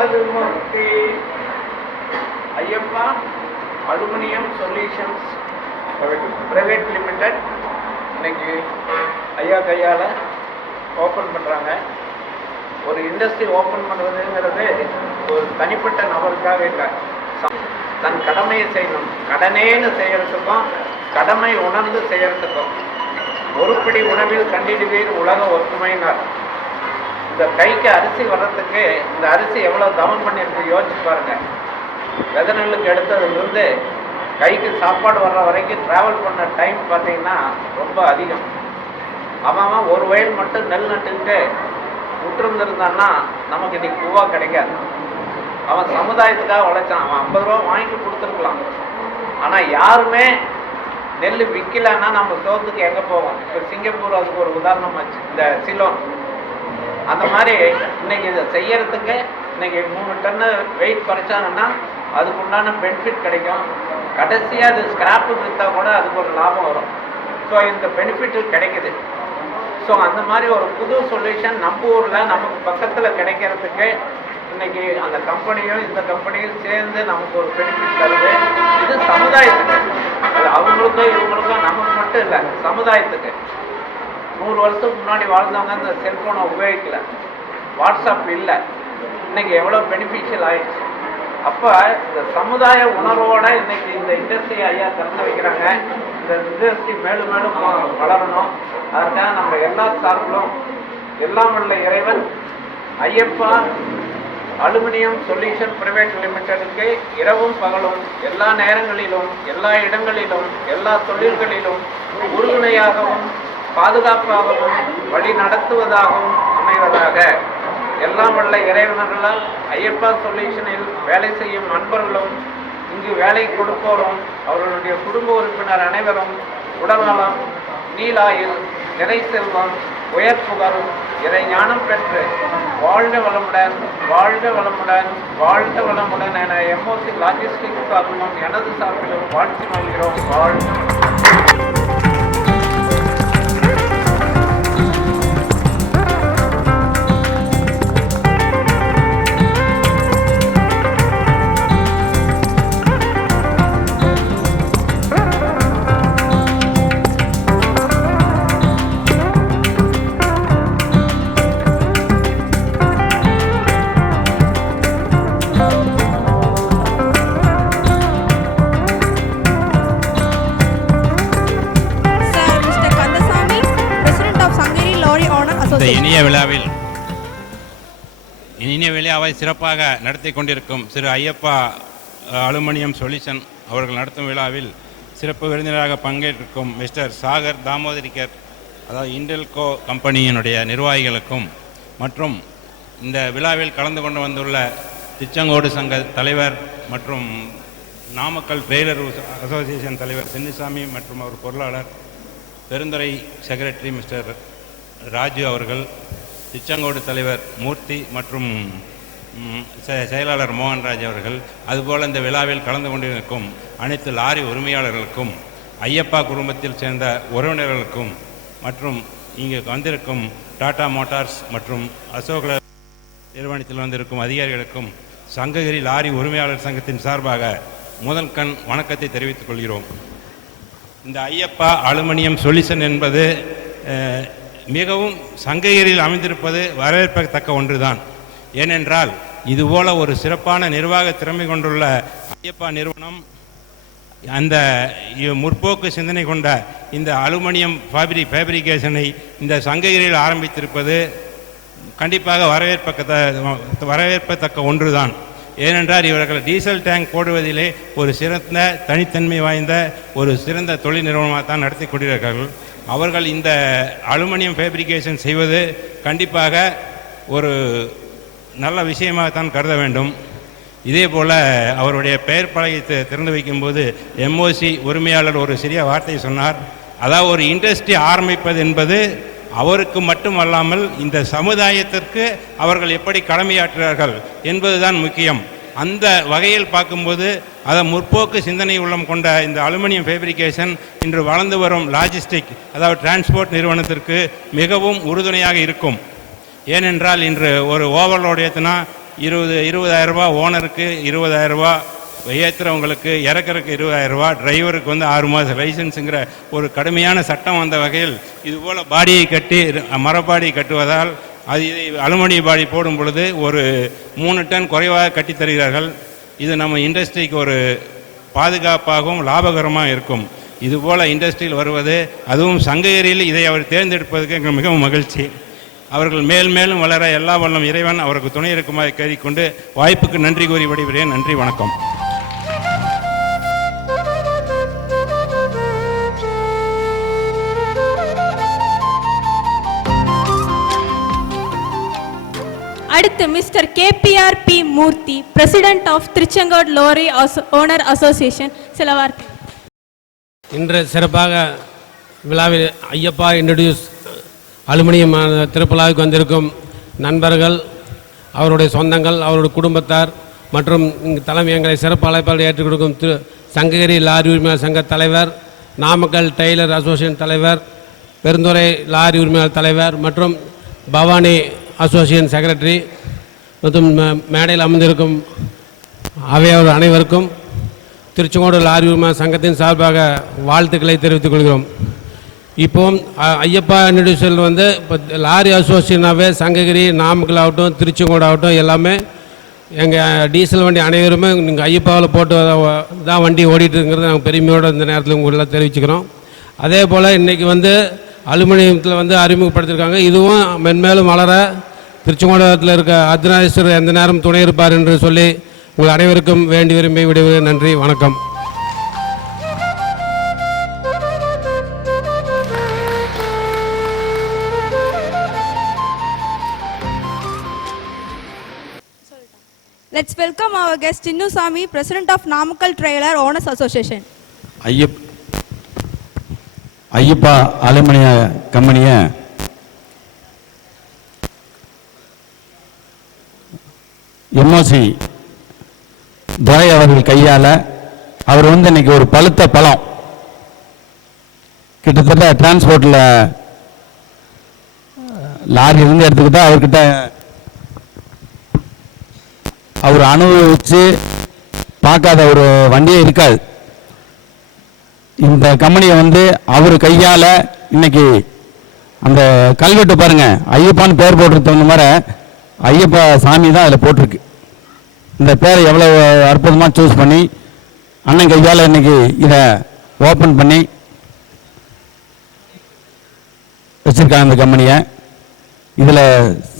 முழுமை முக்தி Ayyappa aluminium solutions private limited இன்னைக்கு ஐயா கையால் ஓப்பன் பண்ணுறாங்க ஒரு இண்டஸ்ட்ரி ஓப்பன் பண்ணுறதுங்கிறது ஒரு தனிப்பட்ட நபருக்காக இல்லை. ச- தன் கடமையை செய்யணும். கடனேன்னு செய்யறதுக்கும் கடமை உணர்ந்து செய்யறதுக்கும். ஒருபடி உணவில் கண்டிடுவீர் உலக ஒற்றுமைனார் இந்த கைக்கு அரிசி வர்றதுக்கு இந்த அரிசி எவ்வளோ தவம் பண்ணியிருக்கு யோசிச்சு பாருங்கள் வித நெல்லுக்கு எடுத்ததுலேருந்து கைக்கு சாப்பாடு வர்ற வரைக்கும் ட்ராவல் பண்ண டைம் பார்த்தீங்கன்னா ரொம்ப அதிகம். அவன் அவன் ஒரு வயல் மட்டும் நெல் நட்டுக்கிட்டு விட்டுருந்துருந்தான்னா நமக்கு இன்னைக்கு பூவா கிடைக்காது. அவன் சமுதாயத்துக்காக உழைச்சான். அவன் ஐம்பது ரூபா வாங்கி கொடுத்துருக்கலாம். ஆனால் யாருமே நெல் விற்கலன்னா நம்ம சோத்துக்கு எங்கே போவோம்? இப்போ சிங்கப்பூர் அதுக்கு ஒரு உதாரணம் ஆச்சு. இந்த சிலோன். அந்த மாதிரி இன்னைக்கு இதை செய்யறதுக்கு இன்னைக்கு மூணு டன்னு வெயிட் குறைச்சாங்கன்னா அதுக்கு உண்டான பெனிஃபிட் கிடைக்கும். கடைசியாக அது ஸ்கிராப்பு விற்றா கூட அதுக்கு ஒரு லாபம் வரும். ஸோ இந்த பெனிஃபிட் கிடைக்குது. ஸோ அந்த மாதிரி ஒரு புது சொல்யூஷன் நம்ம ஊரில் நமக்கு பக்கத்தில் கிடைக்கிறதுக்கு இன்னைக்கு அந்த கம்பெனியும் இந்த கம்பெனியும் சேர்ந்து நமக்கு ஒரு பெனிஃபிட் தருது. இது சமுதாயத்துக்கு. அது அவங்களுக்கும் இவங்களுக்கும் நமக்கு மட்டும் இல்லை சமுதாயத்துக்கு. நூறு வருஷத்துக்கு முன்னாடி வாழ்ந்தவங்க அந்த செல்ஃபோனை உபயோகிக்கல. வாட்ஸ்அப் இல்லை. இன்னைக்கு எவ்வளோ பெனிஃபிஷியல் ஆயிடுச்சு. அப்போ இந்த சமுதாய உணர்வோட இன்னைக்கு இந்த இண்டஸ்ட்ரி ஐயா திறந்து வைக்கிறாங்க. இந்த இண்டஸ்ட்ரி மேலும் மேலும் வளரணும். அதற்காக நம்ம எல்லா சார்பிலும் எல்லாம் உள்ள இறைவன் ஐயப்பா அலுமினியம் சொல்யூஷன் பிரைவேட் லிமிடெடுக்கு இரவும் பகலும் எல்லா நேரங்களிலும் எல்லா இடங்களிலும் எல்லா தொழில்களிலும் உறுதுணையாகவும் பாதுகாப்பாகவும் வழி நடத்துவதாகவும் அமைவதாக. எல்லாம் வல்ல இறைவனர்களால் ஐயப்பா சொல்யூஷனில் வேலை செய்யும் நண்பர்களும் இங்கு வேலை கொடுப்போரும் அவர்களுடைய குடும்ப உறுப்பினர் அனைவரும் உடல்நலம் நீலாயில் நிறை செல்வம் உயர் புகழ் இறை ஞானம் பெற்று வாழ்க வளமுடன் வாழ்க வளமுடன் வாழ்க வளமுடன் என எம்ஓசி லாஜிஸ்டிக் சார்பிலும் எனது சார்பிலும் வாழ்த்து நல்கிறோம் வாழ்க. இந்த. இனிய விழாவில் இனிய விழாவை சிறப்பாக நடத்தி கொண்டிருக்கும் திரு ஐயப்பா அலுமினியம் சொல்யூஷன் அவர்கள் நடத்தும் விழாவில் சிறப்பு விருந்தினராக பங்கேற்றிருக்கும் மிஸ்டர் சாகர் தாமோதரிக்கர் அதாவது இண்டெல்கோ கம்பெனியினுடைய நிர்வாகிகளுக்கும் மற்றும் இந்த விழாவில் கலந்து கொண்டு வந்துள்ள திச்சங்கோடு சங்க தலைவர் மற்றும் நாமக்கல் ட்ரெய்லர் அசோசியேஷன் தலைவர் சென்னிசாமி மற்றும் அவர் பொருளாளர் பெருந்துறை செக்ரட்டரி மிஸ்டர் ராஜு அவர்கள் திச்சங்கோடு தலைவர் மூர்த்தி மற்றும் செ- செயலாளர் மோகன்ராஜ் அவர்கள் அதுபோல் இந்த விழாவில் கலந்து கொண்டிருக்கும் அனைத்து லாரி உரிமையாளர்களுக்கும் ஐயப்பா குடும்பத்தில் சேர்ந்த உறவினர்களுக்கும் மற்றும் இங்கு வந்திருக்கும் டாடா மோட்டார்ஸ் மற்றும் அசோக நிறுவனத்தில் வந்திருக்கும் அதிகாரிகளுக்கும் சங்ககிரி லாரி உரிமையாளர் சங்கத்தின் சார்பாக முதல் கண் வணக்கத்தை தெரிவித்துக் கொள்கிறோம். இந்த ஐயப்பா அலுமினியம் சொல்யூஷன் என்பது மிகவும் சங்ககிரியில் அமைந்திருப்பது வரவேற்கத்தக்க ஒன்றுதான். ஏனென்றால் இதுபோல ஒரு சிறப்பான நிர்வாக திறமை கொண்டுள்ள ஐயப்பா நிறுவனம் அந்த முற்போக்கு சிந்தனை கொண்ட இந்த அலுமினியம் ஃபேப்ரி ஃபேப்ரிகேஷனை இந்த சங்ககிரியில் ஆரம்பித்திருப்பது கண்டிப்பாக வரவேற்பக்க வரவேற்பத்தக்க ஒன்றுதான். ஏனென்றால் இவர்கள் டீசல் டேங்க் போடுவதிலே ஒரு சிறந்த தனித்தன்மை வாய்ந்த ஒரு சிறந்த தொழில் நிறுவனமாக தான் நடத்தி கொண்டிருக்கிறார்கள். அவர்கள் இந்த அலுமினியம் ஃபேப்ரிகேஷன் செய்வது கண்டிப்பாக ஒரு நல்ல விஷயமாகத்தான் கருத வேண்டும். இதே போல் அவருடைய பெயர் பலகை திறந்து வைக்கும்போது எம்ஓசி உரிமையாளர் ஒரு சிறிய வார்த்தை சொன்னார். அதாவது ஒரு இண்டஸ்ட்ரி ஆரம்பிப்பது என்பது அவருக்கு மட்டுமல்லாமல் இந்த சமுதாயத்திற்கு அவர்கள் எப்படி கடமையாற்றுகிறார்கள் என்பதுதான் முக்கியம். அந்த வகையில் பார்க்கும்போது அதை முற்போக்கு சிந்தனை உள்ளம் கொண்ட இந்த அலுமினியம் ஃபேப்ரிகேஷன் இன்று வளர்ந்து வரும் லாஜிஸ்டிக் அதாவது டிரான்ஸ்போர்ட் நிறுவனத்திற்கு மிகவும் உறுதுணையாக இருக்கும். ஏனென்றால் இன்று ஒரு ஓவர்லோடு ஏற்றினா இருபது இருபதாயிரம் ஓனருக்கு இருபதாயிரம் ஏற்றுறவங்களுக்கு இறக்குறக்கு இருபதாயிரம் ரூபாய் டிரைவருக்கு வந்து ஆறு மாதம் லைசன்ஸுங்கிற ஒரு கடுமையான சட்டம் வந்த வகையில் இதுபோல் பாடியை கட்டி மரப்பாடி கட்டுவதால் அது இதை அலுமினிய பாடி போடும் பொழுது ஒரு மூணு டன் குறைவாக கட்டித் தருகிறார்கள். இது நம்ம இண்டஸ்ட்ரிக்கு ஒரு பாதுகாப்பாகவும் லாபகரமாக இருக்கும். இதுபோல் இண்டஸ்ட்ரியில் வருவது அதுவும் சங்ககிரியில் இதை அவர் தேர்ந்தெடுப்பதற்கு எங்கள் மிகவும் மகிழ்ச்சி. அவர்கள் மேல் மேலும் வளர எல்லா வல்லம் இறைவன் அவருக்கு துணை இருக்குமாறு கேறிக்கொண்டு வாய்ப்புக்கு நன்றி கூறி விடைபெறுகிறேன். நன்றி வணக்கம். Mister KPR P Murthy president of Tiruchengode lorry owner association சில வார்த்தை. இன்று சிறப்பாக விழாவில் ஐயப்பா இன்ட்ரடியூஸ் அலுமினியம் திருப்பலாவுக்கு வந்திருக்கும் நண்பர்கள் அவருடைய சொந்தங்கள் அவருடைய குடும்பத்தார் மற்றும் இங்கு தலைமை எங்களை சிறப்பு அழைப்பாளர் ஏற்றுக் கொடுக்கும் திரு சங்ககிரி லாரி உரிமையாளர் சங்க தலைவர் நாமக்கல் டெய்லர் அசோசியேஷன் தலைவர் பெருந்துறை லாரி உரிமையாளர் தலைவர் மற்றும் பவானி அசோசியேஷன் செக்ரட்டரி மற்றும் மே- மேடையில் அமர்ந்திருக்கும் அவையோர் அனைவருக்கும் திருச்செங்கோடு லாரி உரிமையாளர் சங்கத்தின் சார்பாக வாழ்த்துக்களை தெரிவித்துக் கொள்கிறோம். இப்போ ஐயப்பா இன்ட்ரடியூஷன் வந்து இப்போ லாரி அசோசியேஷனாகவே சங்ககிரி நாமக்கல் ஆகட்டும் திருச்செங்கோடு ஆகட்டும் எல்லாமே எங்கள் டீசல் வண்டி அனைவருமே நீங்கள் ஐயப்பாவில் போட்டு தான் வண்டி ஓடிட்டுருங்கிறது நாங்கள் பெருமையோடு இந்த நேரத்தில் உங்களெல்லாம் தெரிவிச்சுக்கிறோம். அதே போல் இன்றைக்கி வந்து அலுமினியத்தில் வந்து அறிமுகப்படுத்தியிருக்காங்க இதுவும் மென்மேலும் வளர திருச்செங்கோடத்தில் இருக்க அர்த்தநாதீஸ்வரர் எந்த நேரம் துணை இருப்பார் என்று சொல்லி உங்கள் அனைவருக்கும் வேண்டி விரும்பி விடுவது நன்றி வணக்கம். Let's welcome our guest Chinnusamy president of Namakkal trailer owners association ஐயப் Ayyappa அலுமினிய கம்பெனியை எம்ஓசி துரை அவர்கள் கையால் அவர் வந்து இன்னைக்கு ஒரு பழுத்த பழம். கிட்டத்தட்ட டிரான்ஸ்போர்ட்டில் லாரியிலேருந்து எடுத்துக்கிட்டால் அவர்கிட்ட அவர் அனுபவிச்சு பார்க்காத ஒரு வண்டியே இருக்காது. இந்த கம்பெனியை வந்து அவர் கையால் இன்னைக்கு அந்த கல்வெட்டு பாருங்க ஐயப்பான்னு பேர் போட்டுருக்கு தகுந்த மாதிரி ஐயப்பா சாமி தான் அதில் போட்டிருக்கு. இந்த பேரை எவ்வளோ அற்புதமாக சூஸ் பண்ணி அண்ணன் கையால் இன்னைக்கு இதை ஓப்பன் பண்ணி வச்சுருக்காங்க இந்த கம்பெனியை. இதில்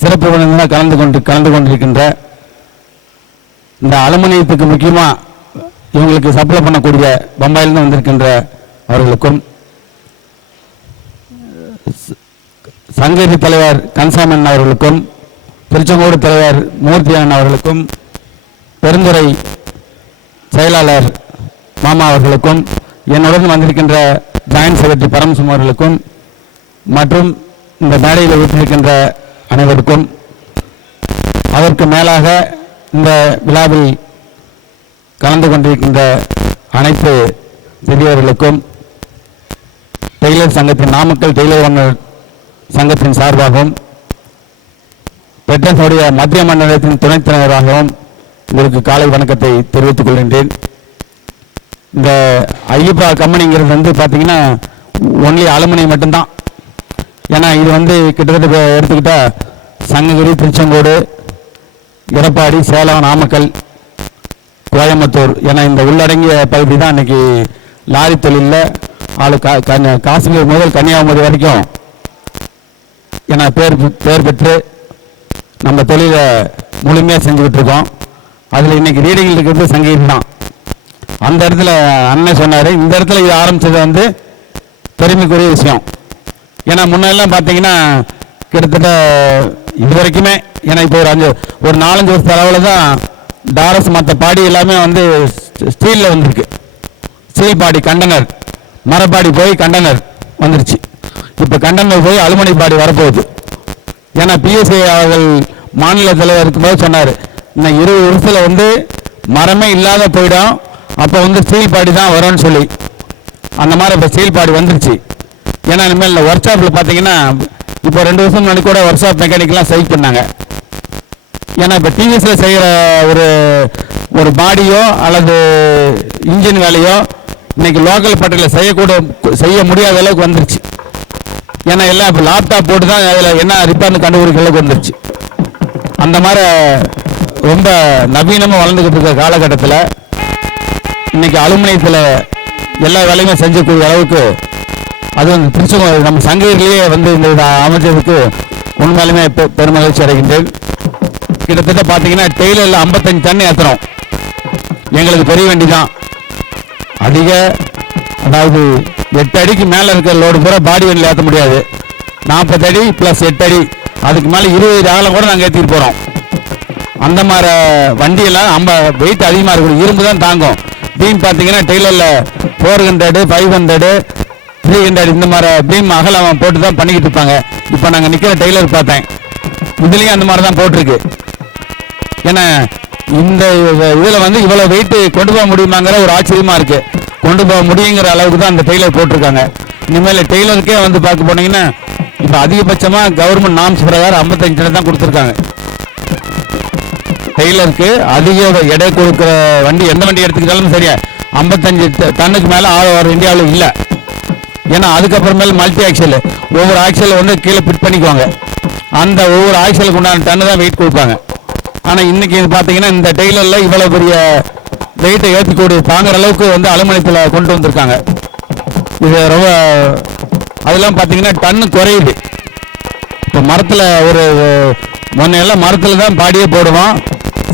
சிறப்பு விருந்தினராக கலந்து கொண்டு கலந்து கொண்டிருக்கின்ற இந்த அலுமினியத்துக்கு முக்கியமாக இவங்களுக்கு சப்ளை பண்ணக்கூடிய பம்பாயிலிருந்து வந்திருக்கின்ற அவர்களுக்கும் சங்கரி தலைவர் கன்சாமன் அவர்களுக்கும் திருச்செங்கோடு தலைவர் மூர்த்தி அண்ணன் அவர்களுக்கும் பெருந்துறை செயலாளர் மாமா அவர்களுக்கும் என்னுடன் வந்திருக்கின்ற ஜாயின்ட் செக்ரட்டரி பரமசிம் அவர்களுக்கும் மற்றும் இந்த மேடையில் வீட்டிருக்கின்ற அனைவருக்கும் அதற்கு மேலாக இந்த விழாவில் கலந்து கொண்டிருக்கின்ற அனைத்து பெரியவர்களுக்கும் டெய்லர் சங்கத்தின் நாமக்கல் டெய்லர் சங்கத்தின் சார்பாகவும் பெட்டன்ஸுடைய மத்திய மண்டலத்தின் துணைத் தலைவராகவும் உங்களுக்கு காலை வணக்கத்தை தெரிவித்துக் கொள்கின்றேன். இந்த ஐயப்பா கம்பெனிங்கிறது வந்து பார்த்தீங்கன்னா ஒன்லி அலுமினியம் மட்டும்தான். ஏன்னா இது வந்து கிட்டத்தட்ட எடுத்துக்கிட்டால் சங்ககிரி திருச்செங்கோடு எடப்பாடி சேலம் நாமக்கல் கோயம்புத்தூர் என இந்த உள்ளடங்கிய பகுதி தான் இன்னைக்கு லாரி தொழிலில். ஆளு கா காஷ்மீர் முதல் கன்னியாகுமரி வரைக்கும் என பேர் பேர் பெற்று நம்ம தொழிலை முழுமையாக செஞ்சுக்கிட்டு இருக்கோம் அதில் இன்னைக்கு ரீடிங்கில் இருக்கிறது சங்கீதம் தான். அந்த இடத்துல அண்ணன் சொன்னார் இந்த இடத்துல இது ஆரம்பித்தது வந்து பெருமைக்குரிய விஷயம். ஏன்னா முன்னெல்லாம் பார்த்தீங்கன்னா கிட்டத்தட்ட இது வரைக்குமே ஏன்னா இப்போ ஒரு அஞ்சு ஒரு நாலஞ்சு வருஷ அளவில் தான் டாரஸ் மற்ற பாடி எல்லாமே வந்து ஸ்டீலில் வந்திருக்கு. ஸ்டீல் பாடி கண்டனர் மரப்பாடி போய் கண்டனர் வந்துருச்சு. இப்போ கண்டனர் போய் அலுமினி பாடி வரப்போகுது. ஏன்னா பிஎஸ்ஐ அவர்கள் மாநில தலைவர் இருக்கும்போது சொன்னார் இன்னும் இருபது வருஷத்தில் வந்து மரமே இல்லாத போயிடும். அப்போ வந்து ஸ்டீல் பாடி தான் வரும்னு சொல்லி. அந்த மாதிரி இப்போ ஸ்டீல் பாடி வந்துருச்சு. ஏன்னா இனிமேல் இந்த ஒர்க் ஷாப்பில் பார்த்தீங்கன்னா இப்போ ரெண்டு வருஷம் முன்னாடி கூட ஒர்க் ஷாப் மெக்கானிக்லாம் சைட் பண்ணாங்க ஏன்னா இப்போ டிவிஎஸில் செய்கிற ஒரு ஒரு பாடியோ அல்லது இன்ஜின் வேலையோ இன்னைக்கு லோக்கல் பட்டியலில் செய்யக்கூட செய்ய முடியாத அளவுக்கு வந்துருச்சு. ஏன்னா எல்லாம் இப்போ லேப்டாப் போட்டு தான் அதில் என்ன ரிப்பேர்னு கண்டுபிடிக்க அளவுக்கு வந்துருச்சு. அந்த மாதிரி ரொம்ப நவீனமாக வளர்ந்துக்கிட்டு இருக்க காலகட்டத்தில் இன்னைக்கு அலுமினியத்தில் எல்லா வேலையுமே செஞ்சக்கூடிய அளவுக்கு அது வந்து திருச்செங்கோடு நம்ம சங்ககிரிலேயே வந்து இந்த இதை அமைச்சதுக்கு உண்மையிலுமே பெ- பெருமகிழ்ச்சி அடைகின்றேன். கிட்டத்தட்ட பார்த்தீங்கன்னா டெய்லரில் ஐம்பத்தஞ்சு டன் ஏற்றுறோம் எங்களுக்கு பெரிய வண்டி தான் அதிக அதாவது எட்டு அடிக்கு மேலே இருக்கிற லோடு பூரா பாடி வண்டியில் ஏற்ற முடியாது. நாற்பது அடி ப்ளஸ் எட்டு அடி. அதுக்கு மேலே இருபது ஆழம் கூட நாங்கள் ஏற்றிட்டு போகிறோம் அந்த மாதிரி வண்டியெல்லாம் நம்ம வெயிட் அதிகமாக இருக்கும் இரும்பு தான் தாங்கும். பீம் பார்த்தீங்கன்னா டெய்லரில் four hundred five hundred three hundred இந்த மாதிரி பீம் அகலம் போட்டு தான் பண்ணிக்கிட்டு இருப்பாங்க. இப்போ நாங்கள் நிற்கிற டெய்லர் பார்த்தேன். இதுலேயும் அந்த மாதிரி தான் போட்டிருக்கு. ஏன்னா இந்த இதில் வந்து இவ்வளோ வெயிட் கொண்டு போக முடியுமாங்கிற ஒரு ஆச்சரியமாக இருக்குது கொண்டு போக முடியுங்கிற அளவுக்கு தான் அந்த டெய்லர் போட்டிருக்காங்க. இனிமேல் டெய்லருக்கே வந்து பார்க்க போனீங்கன்னா இப்போ அதிகபட்சமாக கவர்மெண்ட் நாம்ஸ் பிரகாரம் ஐம்பத்தஞ்சு டன் தான் கொடுத்துருக்காங்க. டெய்லருக்கு அதிக எடை கொடுக்குற வண்டி எந்த வண்டி எடுத்துக்கிட்டாலும் சரியா ஐம்பத்தஞ்சு டன்னுக்கு மேலே ஆள் இந்தியாவில் இல்லை. ஏன்னா அதுக்கப்புறமேல மல்டி ஆக்சல் ஒவ்வொரு ஆக்சல் வந்து கீழே ஃபிட் பண்ணிக்குவாங்க. அந்த ஒவ்வொரு ஆக்சலுக்கு உண்டான டன்னு தான் வெயிட் கொடுப்பாங்க. ஆனால் இன்னைக்கு பார்த்தீங்கன்னா இந்த டெய்லரில் இவ்வளோ பெரிய வெயிட்டை ஏற்றிக்கூடிய தாங்குற அளவுக்கு வந்து அலுமினியத்தில் கொண்டு வந்திருக்காங்க. இது ரொம்ப அதெல்லாம் பார்த்தீங்கன்னா டன்னு குறையுது. இப்போ மரத்தில் ஒரு முன்னையெல்லாம் மரத்தில் தான் பாடியே போடுவோம்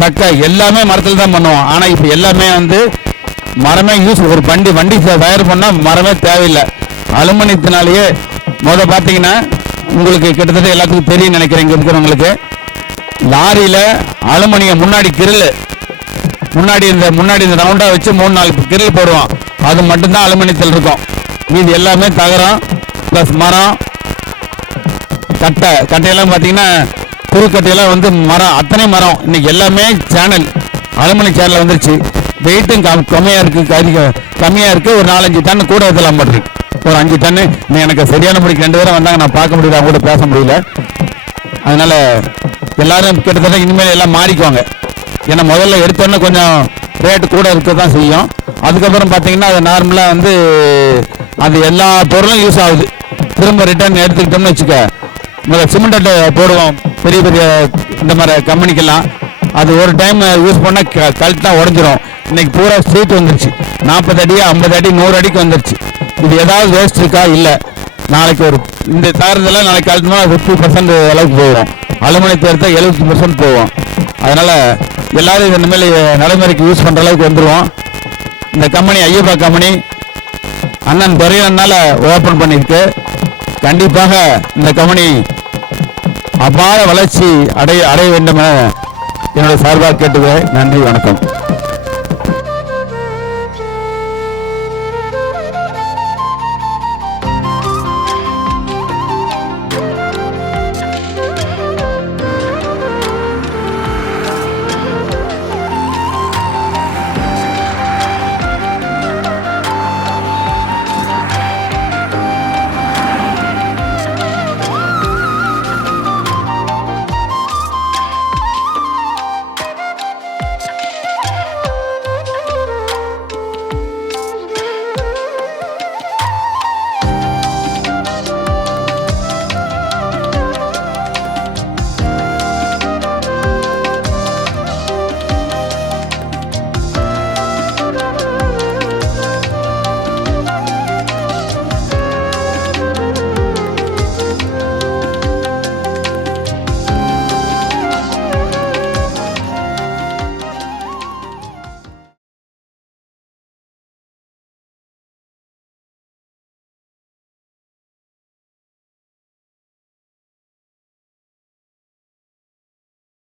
சக்கை எல்லாமே மரத்தில் தான் பண்ணுவோம் ஆனால் இப்போ எல்லாமே வந்து மரமே யூஸ் ஒரு வண்டி வண்டி தயார் பண்ணால் மரமே தேவையில்லை. அலுமினியத்தினாலேயே முத பார்த்தீங்கன்னா உங்களுக்கு கிட்டத்தட்ட எல்லாத்துக்கும் தெரியும் நினைக்கிறேன் இங்கே இருக்கிறவங்களுக்கு. லாரியில் அலுமினியம் முன்னாடி கிரில் முன்னாடி இந்த முன்னாடி இந்த ரவுண்டாக வச்சு மூணு நாலு கிரில் போடுவோம் அது மட்டும்தான் அலுமினியத்தில் இருக்கும். மீது எல்லாமே தகரம் ப்ளஸ் மரம் கட்டை. கட்டையெல்லாம் பார்த்தீங்கன்னா குறுக்கட்டையெல்லாம் வந்து மரம். அத்தனை மரம். இன்னைக்கு எல்லாமே சேனல் அலுமினியம் சேனல் வந்துருச்சு. வெயிட்டும் கம் கம்மியாக இருக்குது அதிக கம்மியாக இருக்குது ஒரு நாலஞ்சு டன் கூட இதெல்லாம் மாட்டிருக்கு ஒரு அஞ்சு டன்னு இன்னும் எனக்கு சரியான படிக்க ரெண்டு பேரும் வந்தாங்க நான் பார்க்க முடியல. அவங்க கூட பேச முடியல. அதனால் எல்லாரும் கிட்டத்தட்ட இனிமேல் எல்லாம் மாறிக்குவாங்க. ஏன்னா முதல்ல எடுத்தோன்னே கொஞ்சம் ரேட்டு கூட இருக்க தான் செய்யும். அதுக்கப்புறம் பார்த்தீங்கன்னா அது நார்மலாக வந்து அது எல்லா பொருளும் யூஸ் ஆகுது. திரும்ப ரிட்டர்ன் எடுத்துக்கிட்டோம்னு வச்சுக்க. முதல்ல சிமெண்ட் போடுவோம். பெரிய பெரிய இந்த மாதிரி கம்பெனிக்கெல்லாம். அது ஒரு டைம் யூஸ் பண்ணால் க கழட்டாக உடஞ்சிரும். இன்னைக்கு பூரா ஸ்ட்ரீட் வந்துருச்சு. நாற்பது அடி ஐம்பது அடி நூறு அடிக்கு வந்துருச்சு. இது ஏதாவது வேஸ்ட் இருக்கா? இல்லை. நாளைக்கு ஒரு இந்த தாரதெல்லாம் நாளைக்கு கழட்டினா ஃபிஃப்டி பர்சன்ட் அளவுக்கு போகும். அலுமினியத்தை எடுத்தால் எழுபத்தி பர்சன்ட் போகும். அதனால் எல்லாரும் இனிமேல் நடைமுறைக்கு யூஸ் பண்ணுற அளவுக்கு வந்துடுவோம் இந்த கம்பெனி ஐயப்பா கம்பெனி அண்ணன் துரையனால ஓப்பன் பண்ணியிருக்கு. கண்டிப்பாக இந்த கம்பெனி அபார வளர்ச்சி அடைய அடைய வேண்டும் என என்னுடைய சார்பாக கேட்டுக்கிறேன். நன்றி வணக்கம்.